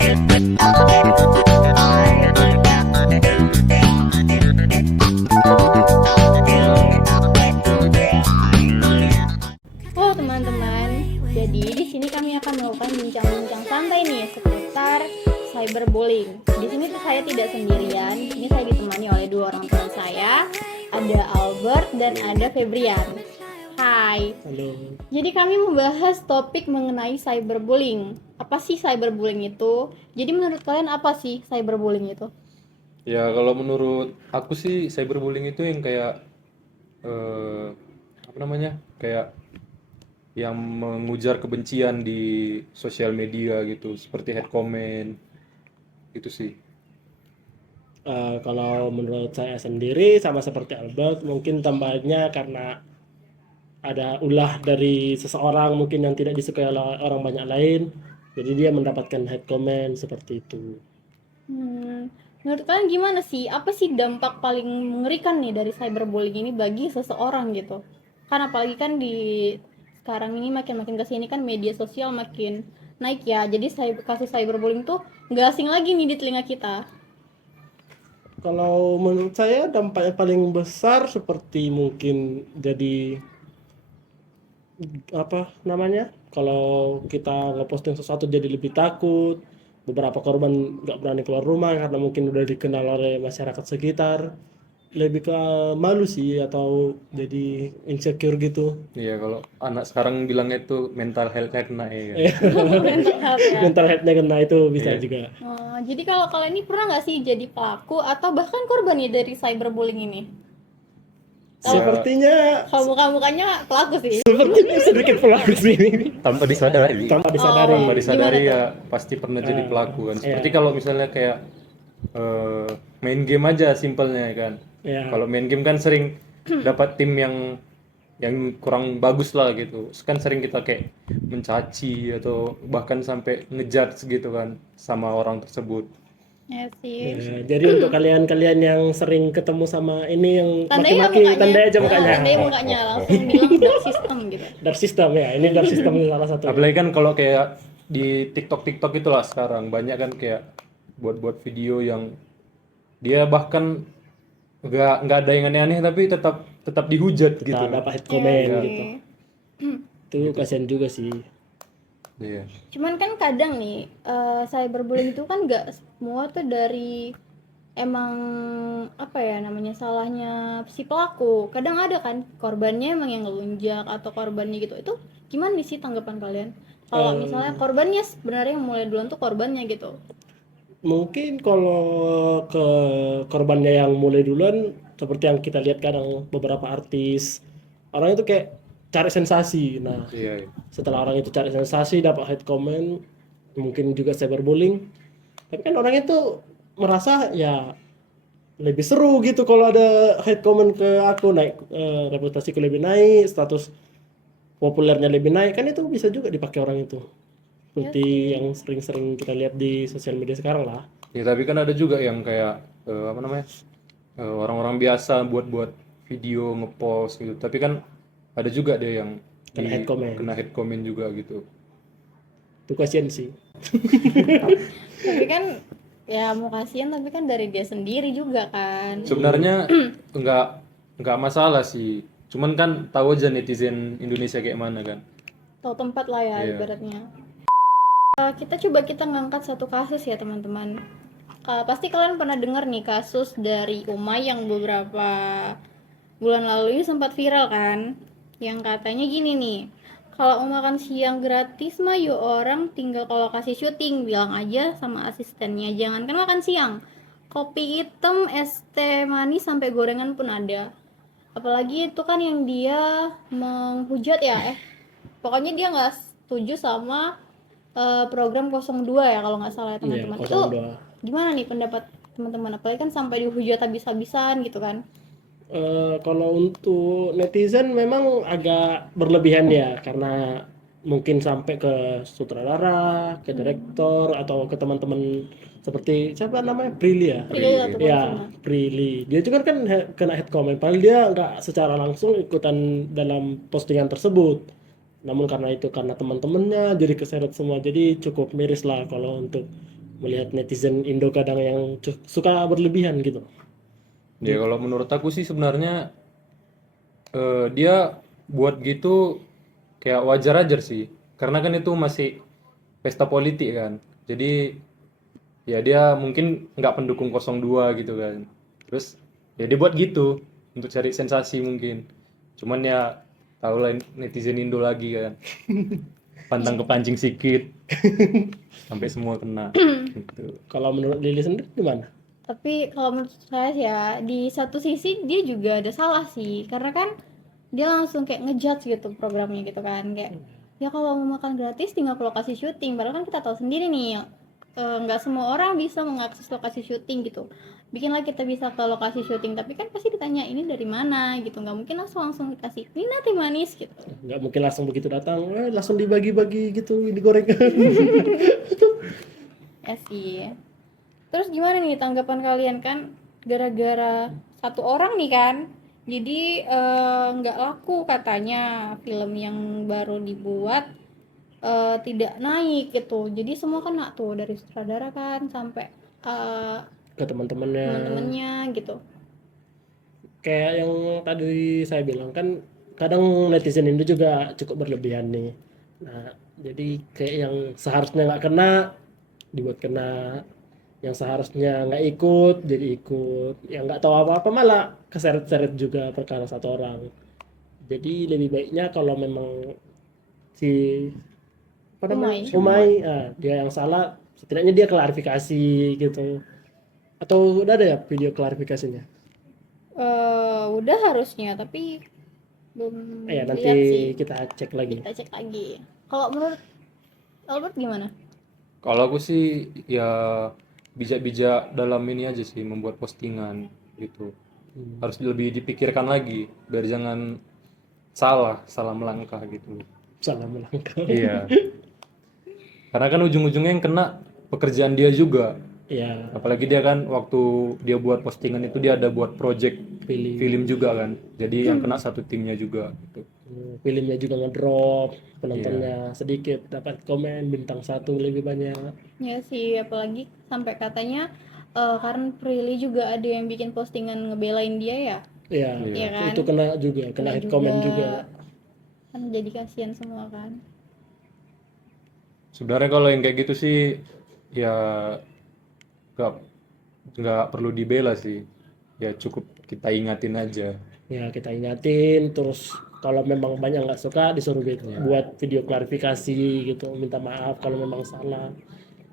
Halo teman-teman, jadi di sini kami akan melakukan bincang-bincang santai nih seputar cyberbullying. Di sini saya tidak sendirian, di sini saya ditemani oleh dua orang teman saya, ada Albert dan ada Febrian. Hai. Halo. Jadi kami membahas topik mengenai cyberbullying. Apa sih cyberbullying itu? Jadi menurut kalian apa sih cyberbullying itu? Ya kalau menurut aku sih cyberbullying itu yang kayak apa namanya, kayak yang mengujar kebencian di sosial media gitu, seperti hate comment gitu sih. Kalau menurut saya sendiri sama seperti Albert, mungkin tambahannya karena ada ulah dari seseorang mungkin yang tidak disukai oleh orang banyak lain, jadi dia mendapatkan hate comment seperti itu. Menurut kalian gimana sih? Apa sih dampak paling mengerikan nih dari cyberbullying ini bagi seseorang gitu? Kan apalagi kan di sekarang ini makin kesini kan media sosial makin naik ya. Jadi kasus cyberbullying tuh nggak asing lagi nih di telinga kita. Kalau menurut saya dampaknya paling besar seperti mungkin jadi apa namanya? Kalau kita ngeposting sesuatu jadi lebih takut, beberapa korban nggak berani keluar rumah karena mungkin udah dikenal oleh masyarakat sekitar. Lebih ke malu sih atau jadi insecure gitu. Iya, kalau anak sekarang bilangnya itu mental health kena ya kan. Mental health ya. Mental health-nya kena itu bisa Iya. juga. Oh, jadi kalau kalian ini pernah nggak sih jadi pelaku atau bahkan korban nih dari cyberbullying ini? Sepertinya Kalau muka-mukanya pelaku sih. sepertinya sedikit pelaku sih ini. Tanpa disadari. Tanpa disadari. Tanpa disadari Gimana ya pasti pernah jadi pelaku kan. Seperti iya. kalau misalnya kayak main game aja simpelnya ya kan. Ya. Kalau main game kan sering dapat tim yang kurang bagus lah gitu. Kan sering kita kayak mencaci atau bahkan sampai ngejudge gitu kan sama orang tersebut. Ya sih. Ya, jadi untuk kalian-kalian yang sering ketemu sama ini yang Tandai maki-maki, tandai aja mukanya. Tandai mukanya langsung bilang dark system gitu. Dark system ya, ini dark system salah satu. Apalagi kan kalau kayak di TikTok itulah sekarang banyak kan kayak buat video yang dia bahkan nggak ada yang aneh-aneh tapi tetap dihujat gitu. Nah, dapat hate comment Iya gitu. sih. Itu kasihan juga sih. Iya. Cuman kan kadang nih cyberbullying itu kan nggak semua tuh dari emang apa ya namanya salahnya si pelaku. Kadang ada kan korbannya emang yang ngelunjak atau korbannya gitu. Itu gimana nih sih tanggapan kalian? Kalau misalnya korbannya sebenarnya yang mulai duluan tuh korbannya gitu. Mungkin kalau ke korbannya yang mulai duluan seperti yang kita lihat kadang beberapa artis, orang itu kayak cari sensasi. Nah, Iya. setelah orang itu cari sensasi dapat hate comment, mungkin juga cyberbullying. Tapi kan orang itu merasa ya lebih seru gitu kalau ada hate comment ke aku, naik reputasiku lebih naik, status populernya lebih naik, kan itu bisa juga dipakai orang itu. Seperti yang sering-sering kita lihat di sosial media sekarang lah. Ya tapi kan ada juga yang kayak apa namanya, orang-orang biasa buat video ngepost gitu. Tapi kan ada juga deh yang Kena hate comment. kena hate comment juga gitu. Itu kasihan sih. Tapi kan ya mau kasihan tapi kan dari dia sendiri juga kan. Sebenarnya nggak masalah sih. Cuman kan tahu aja netizen Indonesia kayak mana kan. Tahu tempat lah ya Iya. ibaratnya. Kita ngangkat satu kasus ya teman-teman. Pasti kalian pernah dengar nih kasus dari Umay yang beberapa bulan lalu ini sempat viral kan, yang katanya gini nih, kalau mau makan siang gratis mah yuk orang tinggal ke lokasi syuting bilang aja sama asistennya jangankan makan siang, kopi hitam, es teh manis sampai gorengan pun ada. Apalagi itu kan yang dia menghujat ya, pokoknya dia nggak setuju sama program 02 ya kalau nggak salah ya teman-teman. Iya, Itu 02. gimana nih pendapat teman-teman, apalagi kan sampai dihujat habis-habisan gitu kan. Kalau untuk netizen memang agak berlebihan ya, karena mungkin sampai ke sutradara, ke direktor, atau ke teman-teman seperti siapa namanya, Prilly ya? Prilly Latuconsina. Ya, Prilly. Dia juga kan kena hate comment, padahal dia nggak secara langsung ikutan dalam postingan tersebut. Namun karena teman-temannya jadi keseret semua, jadi cukup miris lah kalau untuk melihat netizen Indo kadang yang suka berlebihan gitu. Ya kalau menurut aku sih sebenarnya dia buat gitu kayak wajar aja sih. Karena kan itu masih pesta politik kan. Jadi ya dia mungkin nggak pendukung 02 gitu kan. Terus ya dia buat gitu untuk cari sensasi mungkin. Cuman ya tahu lah netizen Indo lagi kan. Pantang kepancing sikit sampai semua kena gitu. Kalau menurut Lili sendiri gimana? Tapi kalau menurut saya sih ya, di satu sisi dia juga ada salah sih, karena kan dia langsung kayak ngejudge gitu programnya gitu kan, kayak ya kalau mau makan gratis tinggal ke lokasi syuting, padahal kan kita tahu sendiri nih nggak semua orang bisa mengakses lokasi syuting gitu. Bikinlah kita bisa ke lokasi syuting, tapi kan pasti ditanya ini dari mana gitu, nggak mungkin langsung dikasih ini teh manis gitu. Nggak mungkin langsung begitu datang, langsung dibagi-bagi gitu, digoreng. Ya sih. Terus gimana nih tanggapan kalian kan gara-gara satu orang nih kan, jadi nggak laku katanya film yang baru dibuat, tidak naik gitu. Jadi semua kena tuh dari sutradara kan sampai Ke teman-temannya. teman-temannya gitu. Kayak yang tadi saya bilang kan, kadang netizen Indo juga cukup berlebihan nih. Nah, jadi kayak yang seharusnya nggak kena dibuat kena, yang seharusnya nggak ikut jadi ikut, yang nggak tahu apa-apa malah keseret-seret juga perkara satu orang. Jadi lebih baiknya kalau memang si apa namanya Umay, dia yang salah, setidaknya dia klarifikasi gitu. Atau udah ada ya video klarifikasinya? Udah harusnya, tapi belum Ya nanti lihat sih. kita cek lagi. Kita cek lagi. Kalau menurut Albert gimana? Kalau aku sih ya bijak-bijak dalam ini aja sih membuat postingan gitu. Harus lebih dipikirkan lagi biar jangan salah melangkah gitu. Salah melangkah. Iya. Karena kan ujung-ujungnya yang kena pekerjaan dia juga. Ya, Apalagi dia kan waktu dia buat postingan itu dia ada buat project film juga kan. Jadi yang kena satu timnya juga gitu. filmnya juga ngedrop, penontonnya sedikit, dapat komen bintang 1 lebih banyak. Ya sih, apalagi sampai katanya karena Prilly juga ada yang bikin postingan ngebelain dia ya. Ya, Iya kan? itu kena juga, kena hate comment juga. Kan jadi kasihan semua kan. Sebenarnya kalau yang kayak gitu sih ya nggak nggak perlu dibela sih. Ya cukup kita ingatin aja. Ya, kita ingatin, terus kalau memang banyak nggak suka disuruh buat video klarifikasi gitu, minta maaf kalau memang salah.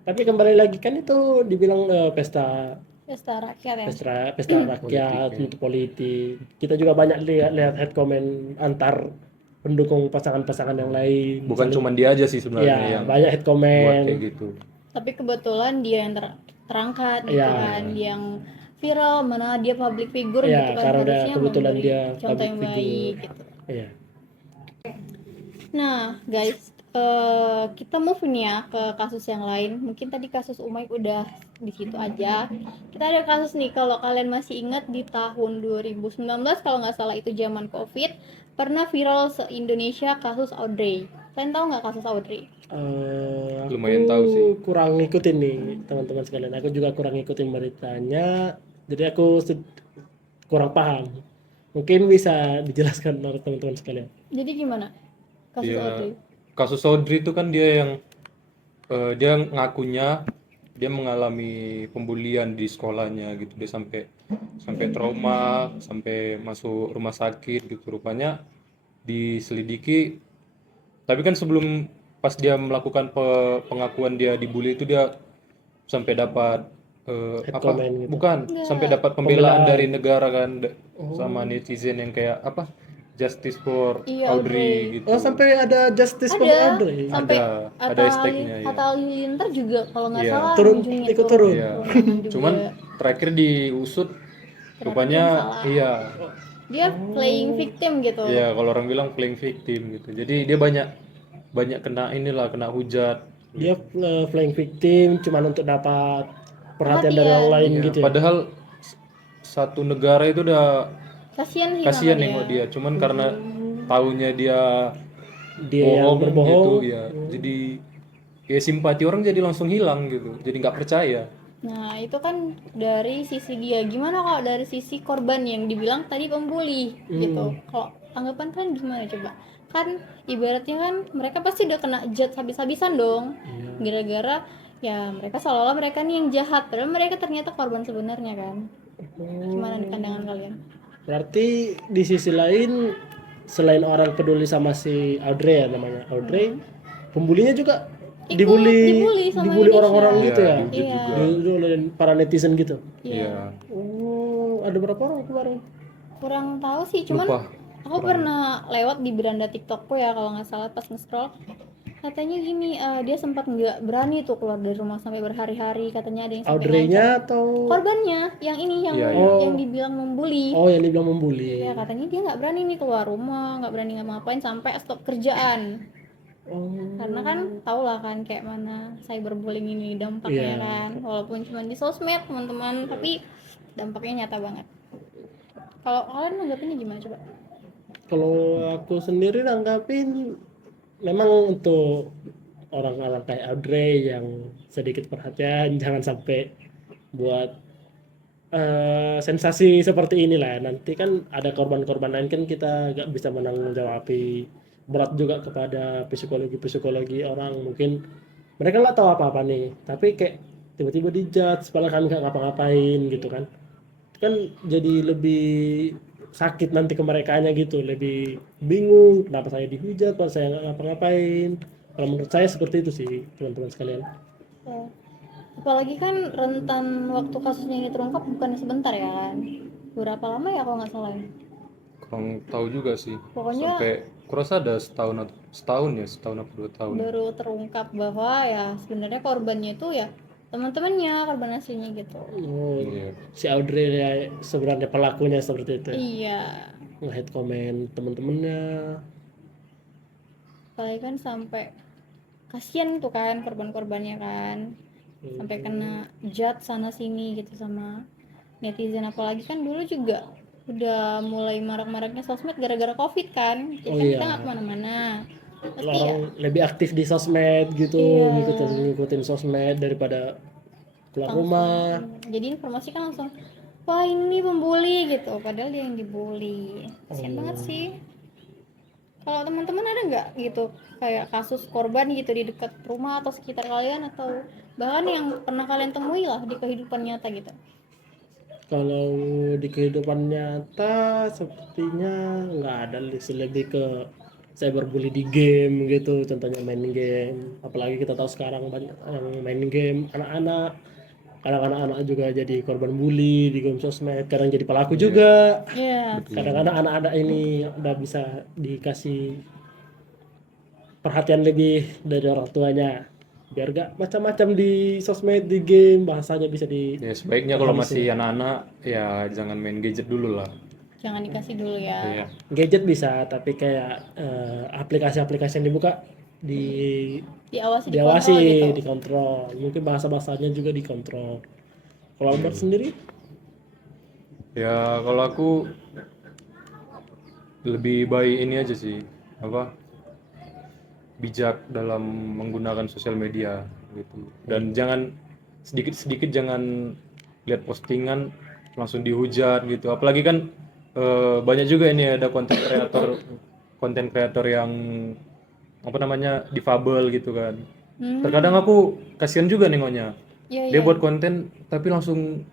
Tapi kembali lagi kan itu dibilang pesta Pesta rakyat ya. pesta rakyat untuk politik. Kita juga banyak lihat hate comment antar pendukung pasangan-pasangan yang lain. Bukan cuma dia aja sih sebenarnya Ya, yang banyak hate buat comment. kayak gitu. Tapi kebetulan dia yang terangkat gitu Ya. kan, yang viral, mana dia public figure Ya, gitu kan, karena udah harusnya kebetulan memberi dia contoh public yang figure. baik gitu. Iya. Nah guys, kita move nih ya ke kasus yang lain. Mungkin tadi kasus Umay udah di situ aja. Kita ada kasus nih, kalau kalian masih ingat di tahun 2019 kalau nggak salah, itu zaman COVID, pernah viral se-Indonesia kasus Audrey. Kalian tahu nggak kasus Audrey? Aku Lumayan tahu sih. kurang ngikutin nih teman-teman sekalian. Aku juga kurang ngikutin beritanya, jadi aku kurang paham. Mungkin bisa dijelaskan oleh teman-teman sekalian. Jadi gimana kasus Dia Audrey? kasus Audrey itu kan dia yang dia ngakunya dia mengalami pembulian di sekolahnya gitu. Dia sampai trauma, sampai masuk rumah sakit gitu. Rupanya diselidiki. Tapi kan sebelum pas dia melakukan pengakuan dia dibully itu dia sampai dapat apa? comment gitu. Bukan, sampai dapat pembelaan dari negara kan sama netizen yang kayak apa? Justice for Iya, Audrey gitu. Oh, sampai ada justice for Ada, Audrey. sampai Ada hashtagnya, ya. Atta Halilintar juga kalau nggak Iya. salah Turun, ngunjungin ikut tuh turun. Iya. kemenangan juga. Cuman terakhir diusut Ternyata rupanya dia salah. iya. Dia playing victim gitu. Iya, kalau orang bilang playing victim gitu. Jadi dia banyak kena inilah, kena hujat. Dia playing victim cuman untuk dapat perhatian dari orang lain Iya, gitu ya. padahal satu negara itu udah Kasihan sih kasihan sama nengok dia. Cuman karena taunya dia Dia yang bohong berbohong. gitu ya. Jadi ya simpati orang jadi langsung hilang gitu, jadi nggak percaya. Nah, itu kan dari sisi dia. Gimana kalau dari sisi korban yang dibilang tadi pembuli gitu? Kalau anggapan kan gimana coba? Kan ibaratnya kan mereka pasti udah kena judge habis-habisan dong. Gara-gara ya mereka seolah-olah mereka nih yang jahat, padahal mereka ternyata korban sebenarnya kan. Gimana nih pandangan kalian? Berarti di sisi lain selain orang peduli sama si Audrey ya namanya Audrey, pembulinya juga Ikut dibully sama dibully Indonesia. orang-orang gitu ya, dihujat Iya. juga. dibully oleh para netizen gitu. Iya. Oh, ada berapa orang kemarin? Kurang tahu sih, cuman Lupa. aku pernah lewat di beranda TikTokku ya kalau nggak salah pas nge-scroll. Katanya gini, dia sempat nggak berani tuh keluar dari rumah sampai berhari-hari, katanya ada yang sampai Audrey-nya ngancam. atau Korbannya yang ini yang Iya, iya. yang dibilang membuli. oh yang dibilang membuli. Ya katanya dia nggak berani nih keluar rumah, nggak berani ngapa-ngapain sampai stop kerjaan. Oh, Karena kan tau lah kan kayak mana cyberbullying ini dampaknya Iya. kan, walaupun cuma di sosmed teman-teman, tapi dampaknya nyata banget. Kalau kalian nanggapinnya gimana coba? kalau aku sendiri nanggapin memang untuk orang-orang kayak Audrey yang sedikit perhatian jangan sampai buat sensasi seperti inilah. Nanti kan ada korban-korban lain kan kita nggak bisa menanggung berat juga kepada psikologi orang. Mungkin mereka nggak tahu apa-apa nih tapi kayak tiba-tiba dijudge padahal kami nggak ngapa-ngapain gitu kan. Itu kan jadi lebih sakit nanti ke merekanya gitu, lebih bingung kenapa saya dihujat padahal saya nggak ngapa-ngapain. Kalau menurut saya seperti itu sih teman-teman sekalian. Ya. Apalagi kan rentan waktu kasusnya ini terungkap bukan sebentar ya kan, berapa lama ya kalau nggak salah ya? Kurang tahu juga sih. Pokoknya Sampai kurasa ada setahun apa 2 tahun. baru terungkap bahwa ya sebenarnya korbannya itu ya teman-temannya, korban aslinya gitu. Oh, Iya. si Audrey ya sebenarnya pelakunya seperti itu. Iya, Nge-hate komen temen-temennya. apalagi kan sampai kasihan tuh kan korban-korbannya kan, sampai kena judge sana sini gitu sama netizen. Apalagi kan dulu juga udah mulai marak-maraknya sosmed gara-gara covid kan, jadi Oh kan iya. kita nggak kemana-mana pasti ya. Orang lebih aktif di sosmed gitu, Iya. ngikutin sosmed daripada keluar rumah. Jadi informasi kan langsung, wah ini pembuli gitu, padahal dia yang dibully. Kasian banget sih. Kalau teman-teman ada nggak gitu kayak kasus korban gitu di dekat rumah atau sekitar kalian, atau bahkan yang pernah kalian temui lah di kehidupan nyata gitu? Kalau di kehidupan nyata sepertinya nggak ada, lebih ke cyberbully di game gitu, contohnya main game. Apalagi kita tahu sekarang banyak yang main game, anak-anak. Kadang anak-anak juga jadi korban bully di game sosmed, kadang jadi pelaku juga. Iya. Kadang-kadang anak-anak ini udah bisa dikasih perhatian lebih dari orang tuanya biar gak macam-macam di sosmed, di game, bahasanya bisa di Ya sebaiknya kalau masih anak-anak ya jangan main gadget dulu lah. Jangan dikasih dulu ya. Iya. gadget bisa, tapi kayak aplikasi-aplikasi yang dibuka Diawasi, diawasi, dikontrol gitu. dikontrol, mungkin bahasa-bahasanya juga dikontrol. Kalau Albert sendiri Ya kalau aku lebih baik ini aja sih, apa, bijak dalam menggunakan sosial media gitu. Dan jangan sedikit-sedikit jangan lihat postingan langsung dihujat gitu. Apalagi kan banyak juga ini ada konten kreator yang apa namanya difabel gitu kan. Terkadang aku kasihan juga nengoknya. Iya, Dia buat konten tapi langsung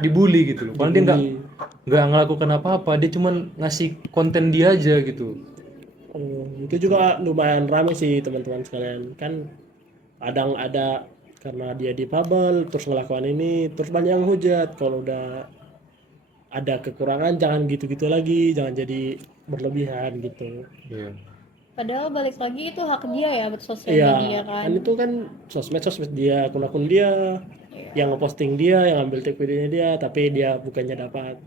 dibully gitu loh. Padahal dia nggak ngelakukan apa-apa, dia cuman ngasih konten dia aja gitu. itu juga lumayan ramai sih teman-teman sekalian. Kan kadang ada karena dia difabel terus ngelakuin ini terus banyak yang hujat. Kalau udah ada kekurangan jangan gitu-gitu lagi, jangan jadi berlebihan gitu. Iya. Padahal balik lagi itu hak dia ya bersosial Iya, media kan. kan itu kan sosmed dia, akun-akun dia, yang ngeposting dia, yang ambil take videonya dia, tapi dia bukannya dapat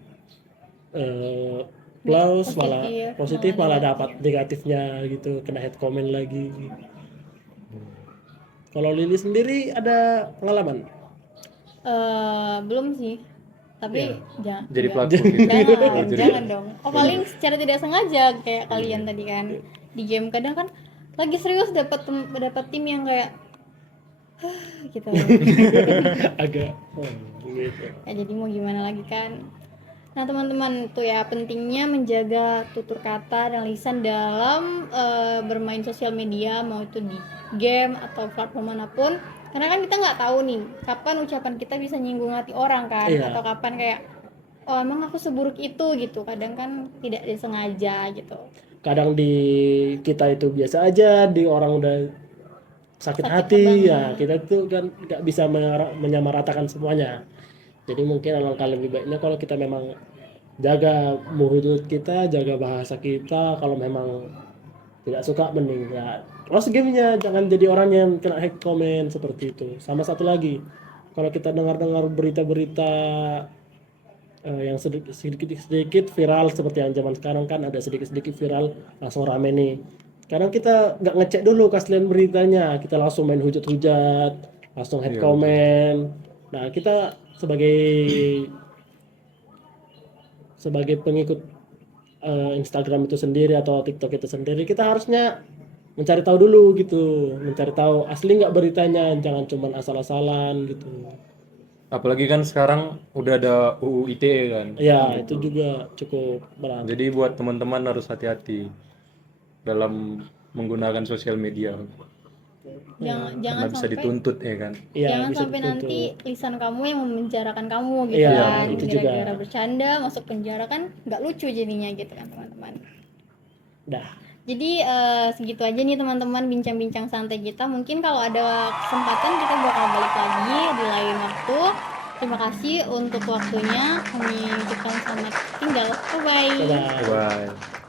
plus, malah positif, malah dapat negatifnya gitu, kena hate comment lagi. Kalau Lili sendiri ada pengalaman? Belum sih, tapi jangan Jadi enggak. pelaku gitu. jangan dong. Oh paling secara tidak sengaja kayak kalian tadi kan di game kadang kan lagi serius dapat tim yang kayak gitu. agak gitu. Ya, jadi mau gimana lagi kan. Nah teman-teman tuh ya, pentingnya menjaga tutur kata dan lisan dalam bermain sosial media, mau itu di game atau platform manapun, karena kan kita nggak tahu nih kapan ucapan kita bisa nyinggung hati orang kan, Iya. atau kapan kayak oh emang aku seburuk itu gitu, kadang kan tidak disengaja gitu. Kadang di kita itu biasa aja, di orang udah sakit hati ya, kita tuh kan nggak bisa menyamaratakan semuanya. Jadi mungkin alangkah lebih baiknya kalau kita memang jaga mulut kita, jaga bahasa kita. Kalau memang tidak suka, mending ya close gamenya, jangan jadi orang yang kena hate comment seperti itu. Sama satu lagi, kalau kita dengar-dengar berita-berita yang sedikit viral seperti yang zaman sekarang kan ada sedikit viral langsung rame nih. Kadang kita nggak ngecek dulu keaslian beritanya, kita langsung main hujat-hujat, langsung hate Iya, comment. Nah kita sebagai pengikut Instagram itu sendiri atau TikTok itu sendiri, kita harusnya mencari tahu dulu gitu, mencari tahu asli nggak beritanya, jangan cuman asal-asalan gitu. Apalagi kan sekarang udah ada UU ITE kan. Ya itu juga cukup berat. Jadi buat teman-teman harus hati-hati dalam menggunakan sosial media. Jangan Karena bisa sampai dituntut ya kan. Iya, jangan bisa sampai dituntut. nanti lisan kamu yang memenjarakan kamu gitu Iya, kan, itu juga. gara-gara bercanda masuk penjara kan nggak lucu jadinya gitu kan teman-teman. Dah. Jadi segitu aja nih teman-teman bincang-bincang santai kita. Mungkin kalau ada kesempatan kita bakal balik lagi di lain waktu. Terima kasih untuk waktunya. Kami ucapkan selamat tinggal. Bye bye. Bye-bye. Bye.